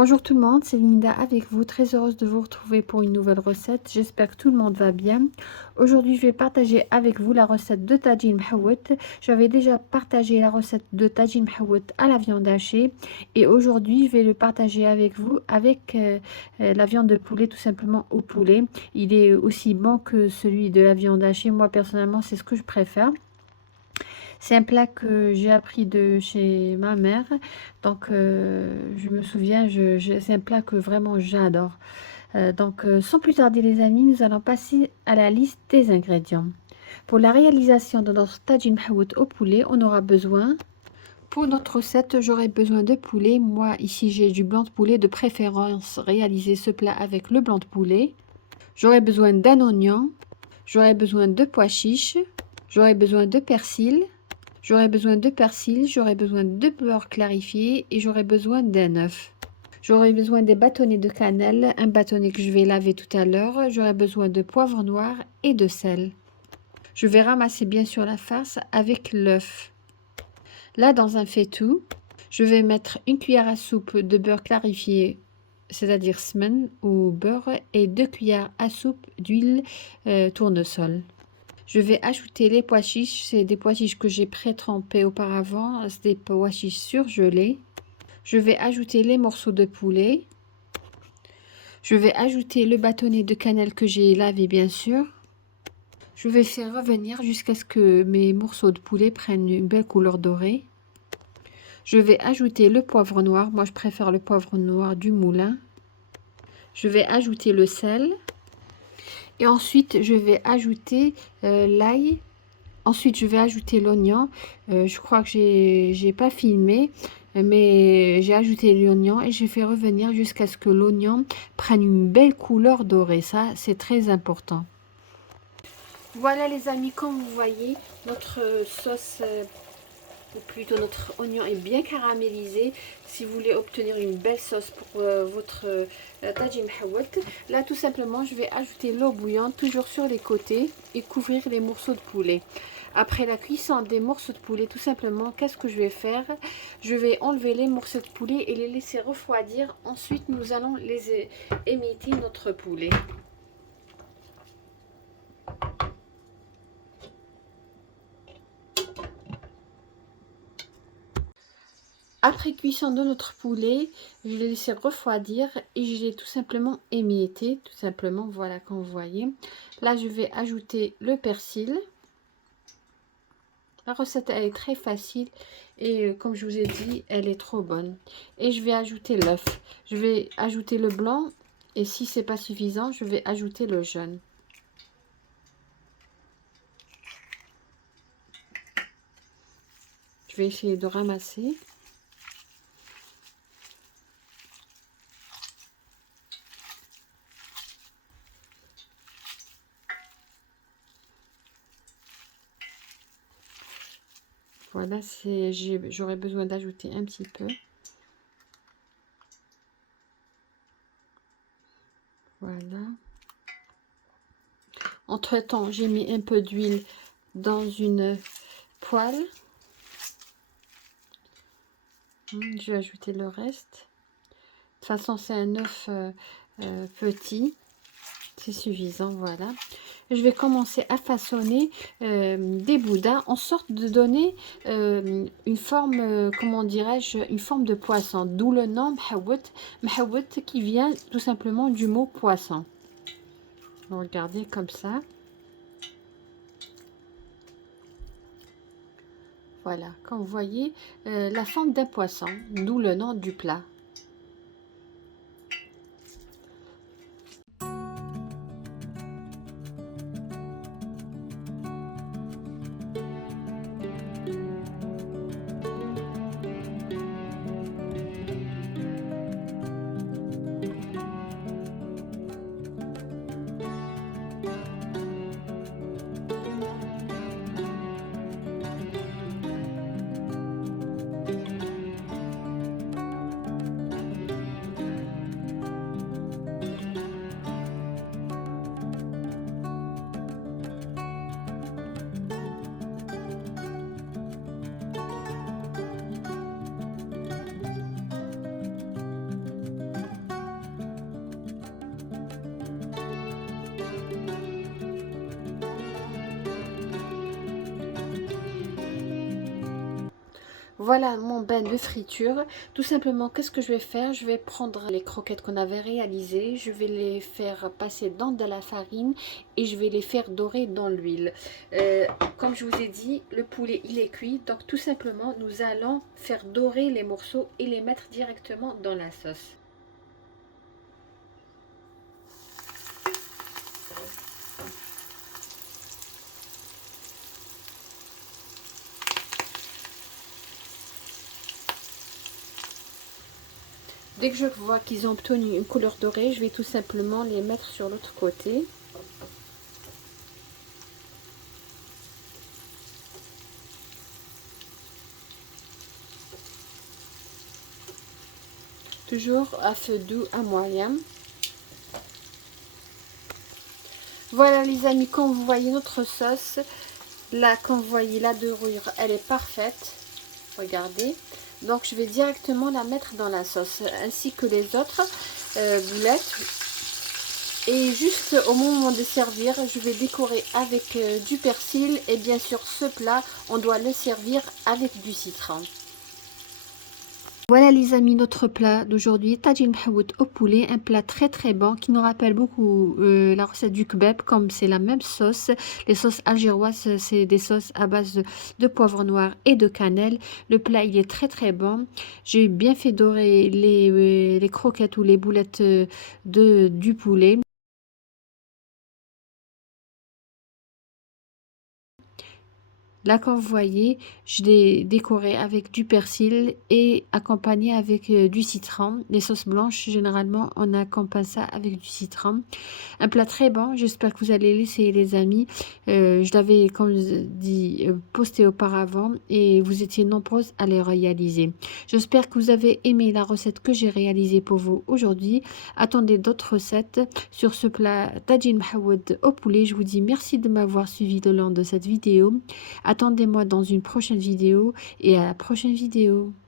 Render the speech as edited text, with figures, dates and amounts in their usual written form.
Bonjour tout le monde, c'est Linda avec vous, très heureuse de vous retrouver pour une nouvelle recette. J'espère que tout le monde va bien. Aujourd'hui, je vais partager avec vous la recette de tagine mahawat. J'avais déjà partagé la recette de tagine mahawat à la viande hachée et aujourd'hui, je vais le partager avec vous avec la viande de poulet, tout simplement au poulet. Il est aussi bon que celui de la viande hachée. Moi, personnellement, c'est ce que je préfère. C'est un plat que j'ai appris de chez ma mère. Donc, je me souviens, c'est un plat que vraiment j'adore. Sans plus tarder, les amis, nous allons passer à la liste des ingrédients. Pour la réalisation de notre tagine mahawat au poulet, on aura besoin, pour notre recette, j'aurai besoin de poulet. Moi, ici, j'ai du blanc de poulet, de préférence réaliser ce plat avec le blanc de poulet. J'aurai besoin d'un oignon, j'aurai besoin de pois chiches, j'aurai besoin de persil, j'aurai besoin de beurre clarifié et j'aurai besoin d'un œuf. J'aurai besoin des bâtonnets de cannelle, un bâtonnet que je vais laver tout à l'heure. J'aurai besoin de poivre noir et de sel. Je vais ramasser bien sûr la farce avec l'œuf. Là, dans un faitout, je vais mettre une cuillère à soupe de beurre clarifié, c'est-à-dire semen ou beurre, et 2 cuillères à soupe d'huile tournesol. Je vais ajouter les pois chiches, c'est des pois chiches que j'ai pré-trempés auparavant, c'est des pois chiches surgelés. Je vais ajouter les morceaux de poulet. Je vais ajouter le bâtonnet de cannelle que j'ai lavé bien sûr. Je vais faire revenir jusqu'à ce que mes morceaux de poulet prennent une belle couleur dorée. Je vais ajouter le poivre noir, moi je préfère le poivre noir du moulin. Je vais ajouter le sel. Et ensuite je vais ajouter l'ail. Ensuite je vais ajouter l'oignon. Je crois que j'ai pas filmé, mais j'ai ajouté l'oignon et j'ai fait revenir jusqu'à ce que l'oignon prenne une belle couleur dorée. Ça, c'est très important. Voilà les amis, comme vous voyez, notre sauce, ou plutôt notre oignon est bien caramélisé. Si vous voulez obtenir une belle sauce pour votre tagine mahawat, là tout simplement je vais ajouter l'eau bouillante toujours sur les côtés et couvrir les morceaux de poulet. Après la cuisson des morceaux de poulet, tout simplement, qu'est-ce que je vais faire? Je vais enlever les morceaux de poulet et les laisser refroidir. Ensuite, nous allons les émietter notre poulet. Après cuisson de notre poulet, je l'ai laissé refroidir et je l'ai tout simplement émietté. Tout simplement, voilà, comme vous voyez. Là, je vais ajouter le persil. La recette, elle est très facile et comme je vous ai dit, elle est trop bonne. Et je vais ajouter l'œuf. Je vais ajouter le blanc et si c'est pas suffisant, je vais ajouter le jaune. Je vais essayer de ramasser. Voilà, j'aurais besoin d'ajouter un petit peu. Voilà. Entre-temps, j'ai mis un peu d'huile dans une poêle. Je vais ajouter le reste. De toute façon, c'est un œuf petit. C'est suffisant, voilà. Je vais commencer à façonner des boudins en sorte de donner une forme, comment dirais-je, une forme de poisson. D'où le nom mahawat. Mahawat qui vient tout simplement du mot poisson. Regardez comme ça. Voilà, comme vous voyez, la forme d'un poisson, d'où le nom du plat. Voilà mon bain de friture. Tout simplement, qu'est-ce que je vais faire? Je vais prendre les croquettes qu'on avait réalisées, je vais les faire passer dans de la farine et je vais les faire dorer dans l'huile. Comme je vous ai dit, le poulet il est cuit, donc tout simplement nous allons faire dorer les morceaux et les mettre directement dans la sauce. Dès que je vois qu'ils ont obtenu une couleur dorée, je vais tout simplement les mettre sur l'autre côté. Toujours à feu doux à moyen. Voilà les amis, quand vous voyez notre sauce, là quand vous voyez la dorure, elle est parfaite. Regardez. Donc je vais directement la mettre dans la sauce, ainsi que les autres boulettes. Et juste au moment de servir, je vais décorer avec du persil. Et bien sûr, ce plat, on doit le servir avec du citron. Voilà les amis, notre plat d'aujourd'hui, tagine mahout au poulet, un plat très bon qui nous rappelle beaucoup la recette du kebab, comme c'est la même sauce. Les sauces algéroises, c'est des sauces à base de poivre noir et de cannelle. Le plat, il est très bon. J'ai bien fait dorer les croquettes ou les boulettes du poulet. Là, comme vous voyez, je l'ai décoré avec du persil et accompagné avec du citron. Les sauces blanches, généralement, on accompagne ça avec du citron. Un plat très bon. J'espère que vous allez l'essayer, les amis. Je l'avais, comme je dis, posté auparavant et vous étiez nombreuses à les réaliser. J'espère que vous avez aimé la recette que j'ai réalisée pour vous aujourd'hui. Attendez d'autres recettes sur ce plat tagine mahoud au poulet. Je vous dis merci de m'avoir suivi le long de cette vidéo. Attendez-moi dans une prochaine vidéo et à la prochaine vidéo.